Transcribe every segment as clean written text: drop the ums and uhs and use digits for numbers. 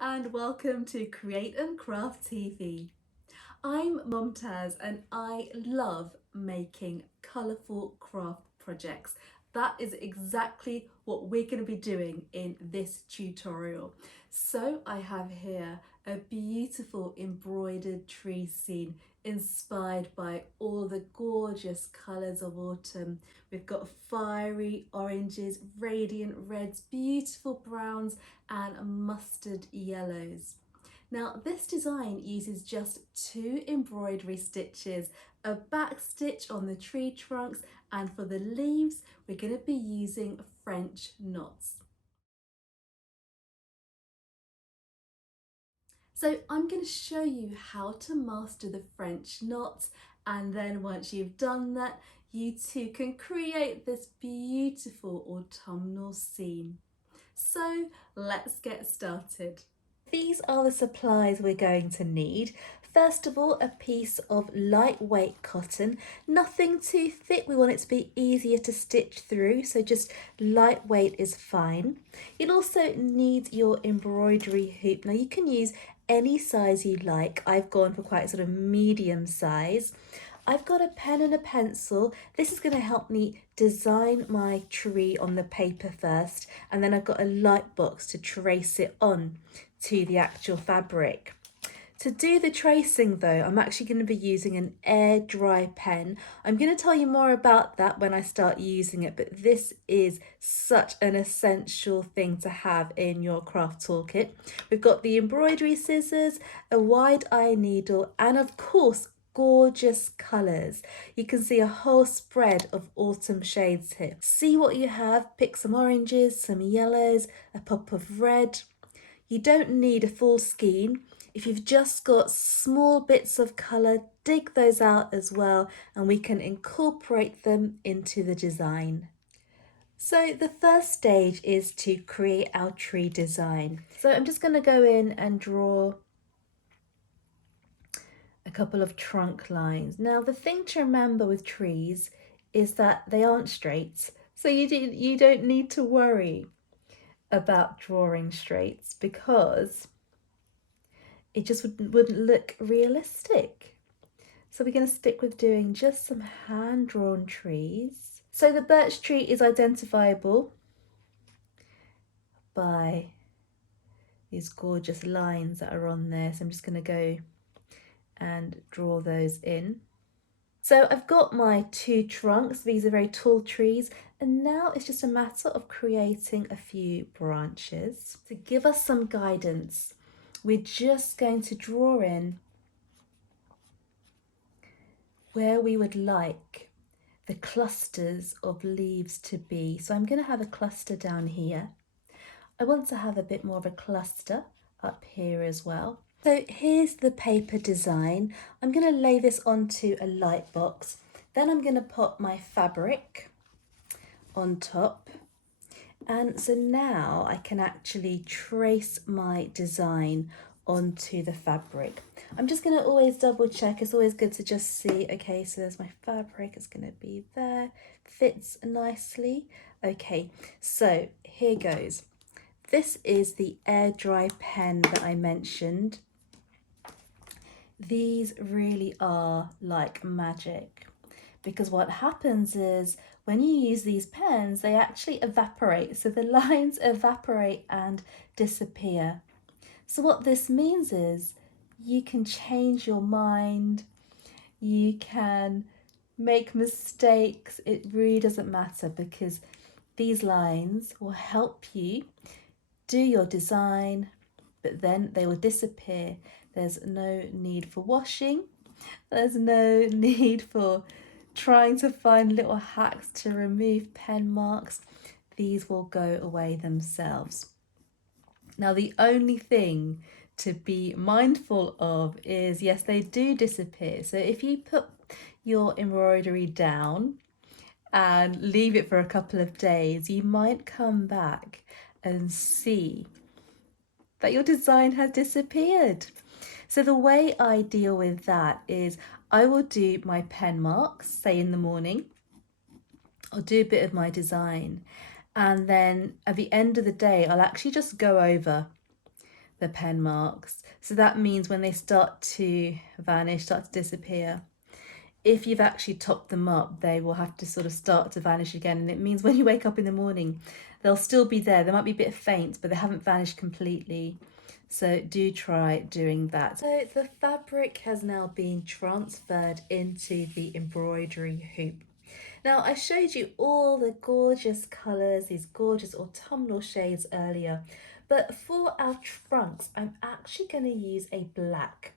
And welcome to Create and Craft TV. I'm Momtaz and I love making colourful craft projects. That is exactly what we're going to be doing in this tutorial. So I have here a beautiful embroidered tree scene inspired by all the gorgeous colours of autumn. We've got fiery oranges, radiant reds, beautiful browns and mustard yellows. Now this design uses just 2 embroidery stitches, a back stitch on the tree trunks, and for the leaves we're going to be using French knots. So I'm going to show you how to master the French knots, and then once you've done that you too can create this beautiful autumnal scene. So let's get started. These are the supplies we're going to need. First of all, a piece of lightweight cotton, nothing too thick. We want it to be easier to stitch through, so just lightweight is fine. You'll also need your embroidery hoop. Now you can use any size you like. I've gone for quite sort of medium size. I've got a pen and a pencil. This is going to help me design my tree on the paper first, and then I've got a light box to trace it on to the actual fabric. To do the tracing though, I'm actually going to be using an air dry pen. I'm going to tell you more about that when I start using it, but this is such an essential thing to have in your craft toolkit. We've got the embroidery scissors, a wide eye needle, and of course gorgeous colours. You can see a whole spread of autumn shades here. See what you have, pick some oranges, some yellows, a pop of red. You don't need a full skein. If you've just got small bits of colour, dig those out as well and we can incorporate them into the design. So the first stage is to create our tree design. So I'm just going to go in and draw a couple of trunk lines. Now the thing to remember with trees is that they aren't straight, so you don't need to worry about drawing straights because it just wouldn't look realistic. So we're going to stick with doing just some hand-drawn trees. So the birch tree is identifiable by these gorgeous lines that are on there. So I'm just going to go and draw those in. So I've got my 2 trunks. These are very tall trees. And now it's just a matter of creating a few branches. To give us some guidance, we're just going to draw in where we would like the clusters of leaves to be. So I'm going to have a cluster down here. I want to have a bit more of a cluster up here as well. So here's the paper design. I'm going to lay this onto a light box. Then I'm going to put my fabric on top. And so now I can actually trace my design onto the fabric. I'm just going to always double check. It's always good to just see, okay, so there's my fabric, it's going to be there, fits nicely. Okay, so here goes. This is the air dry pen that I mentioned. These really are like magic because what happens is when you use these pens, they actually evaporate. So the lines evaporate and disappear. So what this means is you can change your mind, you can make mistakes. It really doesn't matter because these lines will help you do your design, but then they will disappear. There's no need for washing. There's no need for trying to find little hacks to remove pen marks. These will go away themselves. Now, the only thing to be mindful of is, yes, they do disappear. So if you put your embroidery down and leave it for a couple of days, you might come back and see that your design has disappeared. So the way I deal with that is I will do my pen marks, say in the morning. I'll do a bit of my design. And then at the end of the day, I'll actually just go over the pen marks. So that means when they start to vanish, start to disappear, if you've actually topped them up, they will have to sort of start to vanish again. And it means when you wake up in the morning, they'll still be there. They might be a bit faint, but they haven't vanished completely. So do try doing that. So the fabric has now been transferred into the embroidery hoop. Now I showed you all the gorgeous colours, these gorgeous autumnal shades earlier, but for our trunks, I'm actually going to use a black.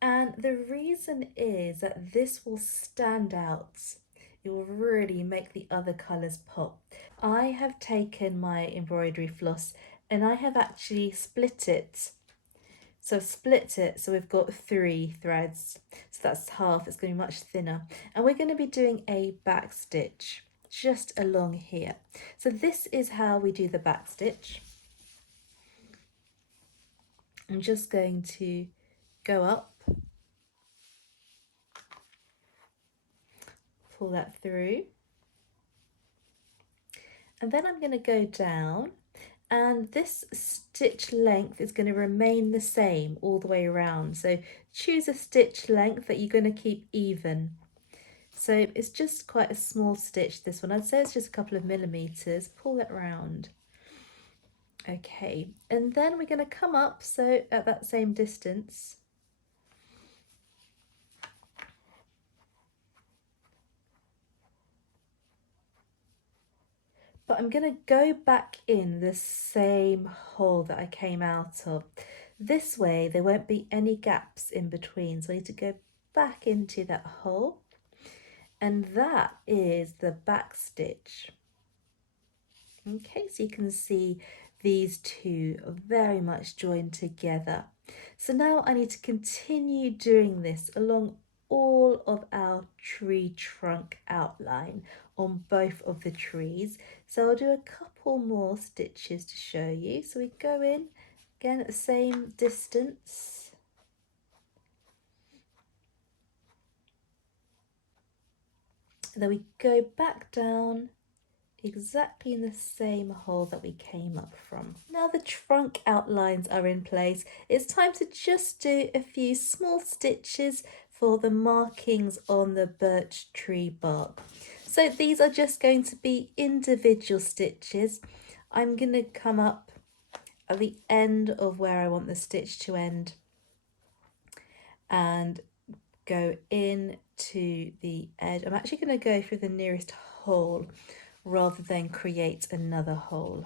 And the reason is that this will stand out. It will really make the other colours pop. I have taken my embroidery floss and I have actually split it. So I've split it, so we've got 3 threads. So that's half, it's going to be much thinner. And we're going to be doing a back stitch just along here. So this is how we do the back stitch. I'm just going to go up, pull that through, and then I'm going to go down, and this stitch length is going to remain the same all the way around. So choose a stitch length that you're going to keep even. So it's just quite a small stitch, this one. I'd say it's just a couple of millimeters. Pull that round. Okay, and then we're going to come up, so at that same distance. But I'm going to go back in the same hole that I came out of. This way there won't be any gaps in between, so I need to go back into that hole, and that is the back stitch. Okay, so you can see these two are very much joined together. So now I need to continue doing this along all of our tree trunk outline on both of the trees. So I'll do a couple more stitches to show you. So we go in again at the same distance. Then we go back down exactly in the same hole that we came up from. Now the trunk outlines are in place, it's time to just do a few small stitches for the markings on the birch tree bark. So these are just going to be individual stitches. I'm going to come up at the end of where I want the stitch to end and go in to the edge. I'm actually going to go through the nearest hole rather than create another hole.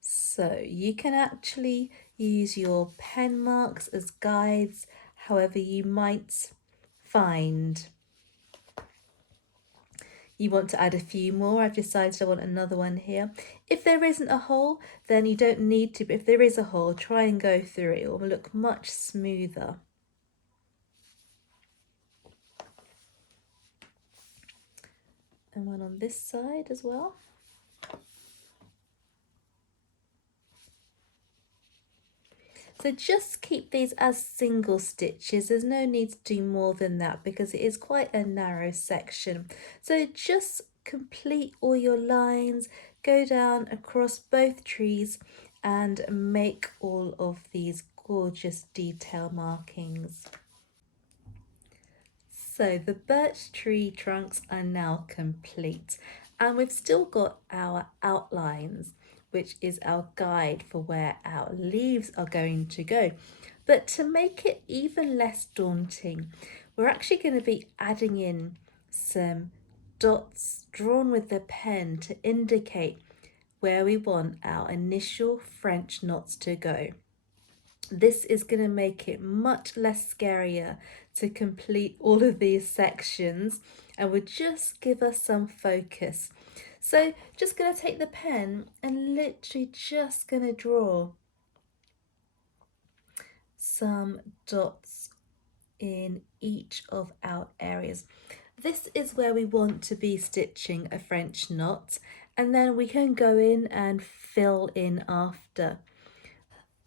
So you can actually use your pen marks as guides, however you might find you want to add a few more. I've decided I want another one here. If there isn't a hole, then you don't need to, but if there is a hole, try and go through it. It will look much smoother. And one on this side as well. So just keep these as single stitches. There's no need to do more than that because it is quite a narrow section. So just complete all your lines, go down across both trees and make all of these gorgeous detail markings. So the birch tree trunks are now complete, and we've still got our outlines, which is our guide for where our leaves are going to go. But to make it even less daunting, we're actually going to be adding in some dots drawn with the pen to indicate where we want our initial French knots to go. This is going to make it much less scarier to complete all of these sections and will just give us some focus. So just going to take the pen and literally just going to draw some dots in each of our areas. This is where we want to be stitching a French knot, and then we can go in and fill in after.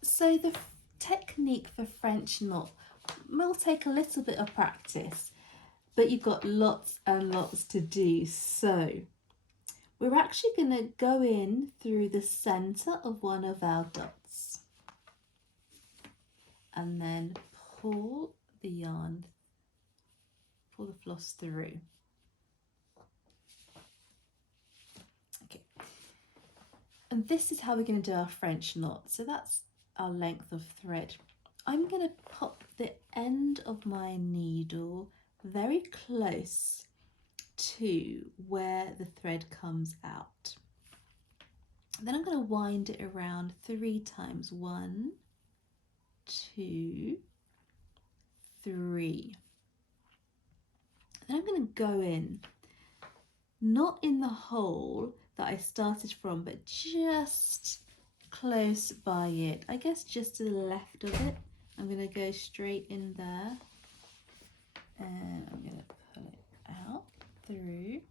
So the technique for French knot will take a little bit of practice, but you've got lots and lots to do. So we're actually going to go in through the center of one of our dots and then pull the yarn, pull the floss through. Okay, and this is how we're going to do our French knot. So that's our length of thread. I'm going to pop the end of my needle very close to where the thread comes out. Then I'm going to wind it around 3 times. 1, 2, 3. Then I'm going to go in, not in the hole that I started from, but just close by it. I guess just to the left of it. I'm going to go straight in there and I'm going to pull it out through.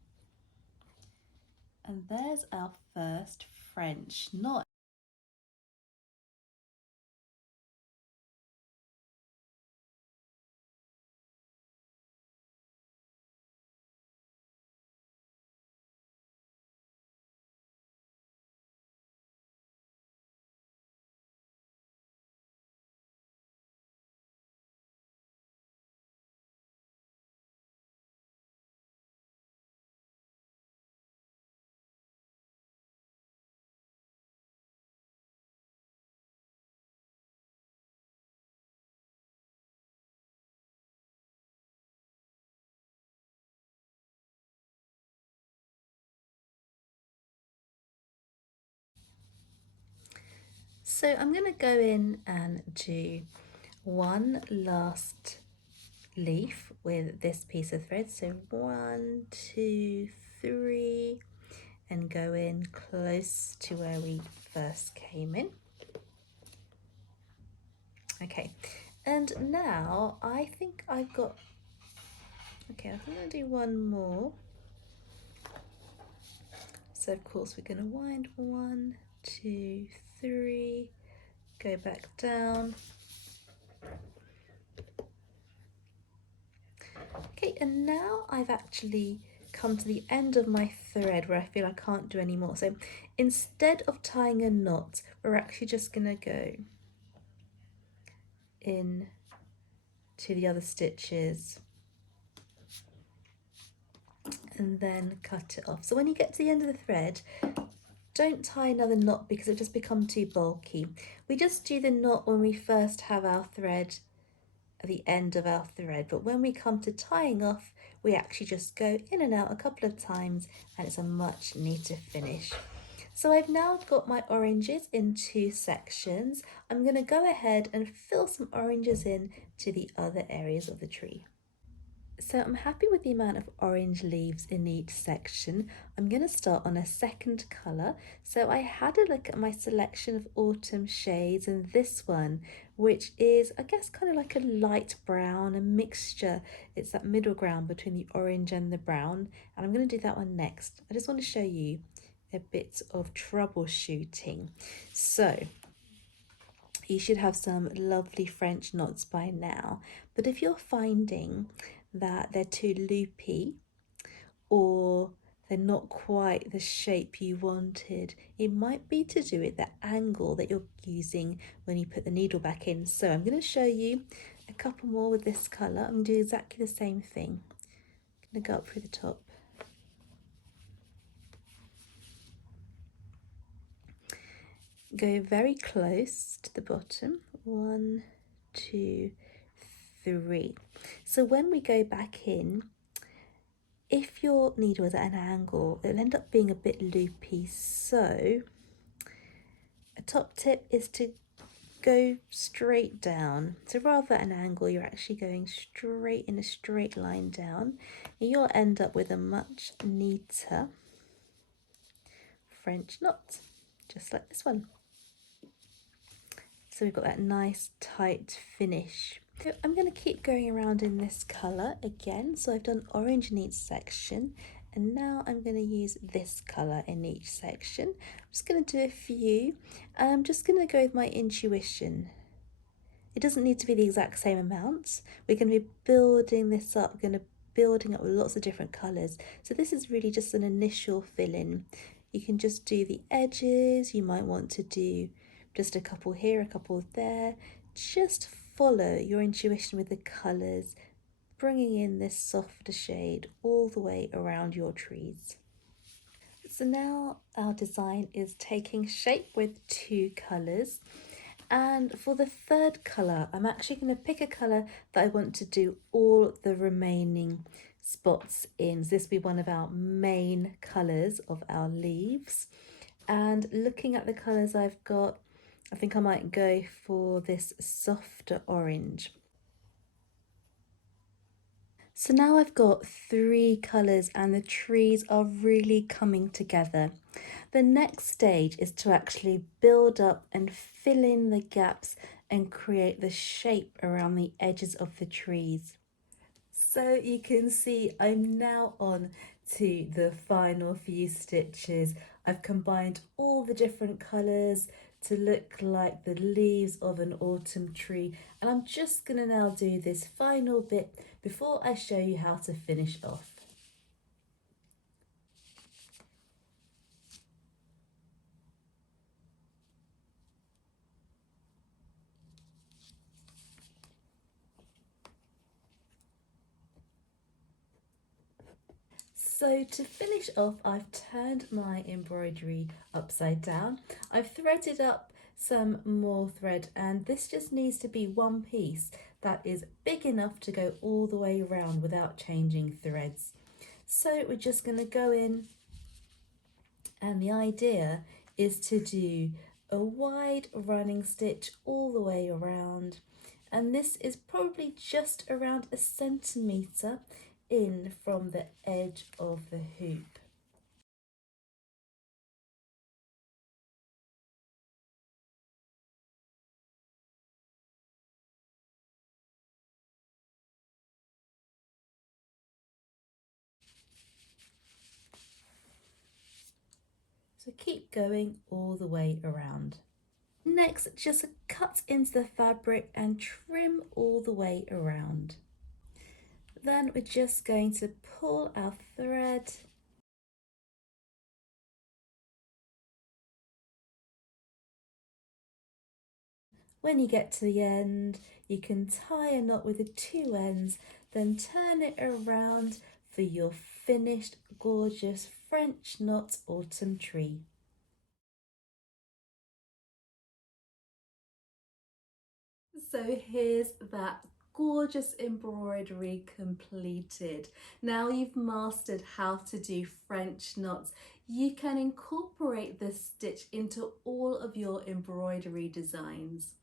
And there's our first French knot. So I'm going to go in and do one last leaf with this piece of thread. So 1, 2, 3, and go in close to where we first came in. Okay, and now I think I've got, okay, I think I'll do one more. So of course we're going to wind 1, 2, 3, go back down. Okay, and now I've actually come to the end of my thread where I feel I can't do any more. So instead of tying a knot, we're actually just going to go in to the other stitches and then cut it off. So when you get to the end of the thread, don't tie another knot because it just becomes too bulky. We just do the knot when we first have our thread at the end of our thread, but when we come to tying off, we actually just go in and out a couple of times and it's a much neater finish. So I've now got my oranges in 2 sections. I'm going to go ahead and fill some oranges in to the other areas of the tree. So I'm happy with the amount of orange leaves in each section. I'm going to start on a second colour. So I had a look at my selection of autumn shades, and this one, which is I guess kind of like a light brown, a mixture. It's that middle ground between the orange and the brown, and I'm going to do that one next. I just want to show you a bit of troubleshooting. So you should have some lovely French knots by now, but if you're finding that they're too loopy or they're not quite the shape you wanted, it might be to do with the angle that you're using when you put the needle back in. So I'm going to show you a couple more with this colour. I'm going to do exactly the same thing. I'm going to go up through the top. Go very close to the bottom. 1, 2, 3. So when we go back in, if your needle is at an angle, it'll end up being a bit loopy. So a top tip is to go straight down. So rather than an angle, you're actually going straight in a straight line down, and you'll end up with a much neater French knot, just like this one. So we've got that nice tight finish. So I'm going to keep going around in this colour again. So I've done orange in each section, and now I'm going to use this colour in each section. I'm just going to do a few, and I'm just going to go with my intuition. It doesn't need to be the exact same amounts. We're going to be building this up, we're going to building up with lots of different colours. So this is really just an initial fill-in. You can just do the edges, you might want to do just a couple here, a couple there. Just follow your intuition with the colours, bringing in this softer shade all the way around your trees. So now our design is taking shape with two colours. And for the third colour, I'm actually going to pick a colour that I want to do all the remaining spots in. So this will be one of our main colours of our leaves. And looking at the colours I've got, I think I might go for this softer orange. So now I've got three colours and the trees are really coming together. The next stage is to actually build up and fill in the gaps and create the shape around the edges of the trees. So you can see I'm now on to the final few stitches. I've combined all the different colours to look like the leaves of an autumn tree, and I'm just going to now do this final bit before I show you how to finish off. So to finish off, I've turned my embroidery upside down. I've threaded up some more thread, and this just needs to be one piece that is big enough to go all the way around without changing threads. So we're just going to go in, and the idea is to do a wide running stitch all the way around, and this is probably just around a centimetre in from the edge of the hoop. So keep going all the way around. Next, just cut into the fabric and trim all the way around. Then we're just going to pull our thread. When you get to the end, you can tie a knot with the two ends, then turn it around for your finished gorgeous French knot autumn tree. So here's that gorgeous embroidery completed. Now you've mastered how to do French knots, you can incorporate this stitch into all of your embroidery designs.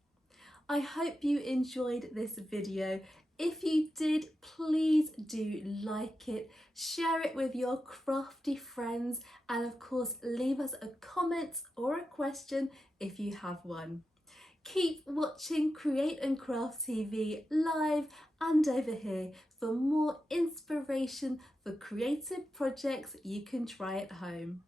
I hope you enjoyed this video. If you did, please do like it, share it with your crafty friends, and of course leave us a comment or a question if you have one. Keep watching Create and Craft TV live and over here for more inspiration for creative projects you can try at home.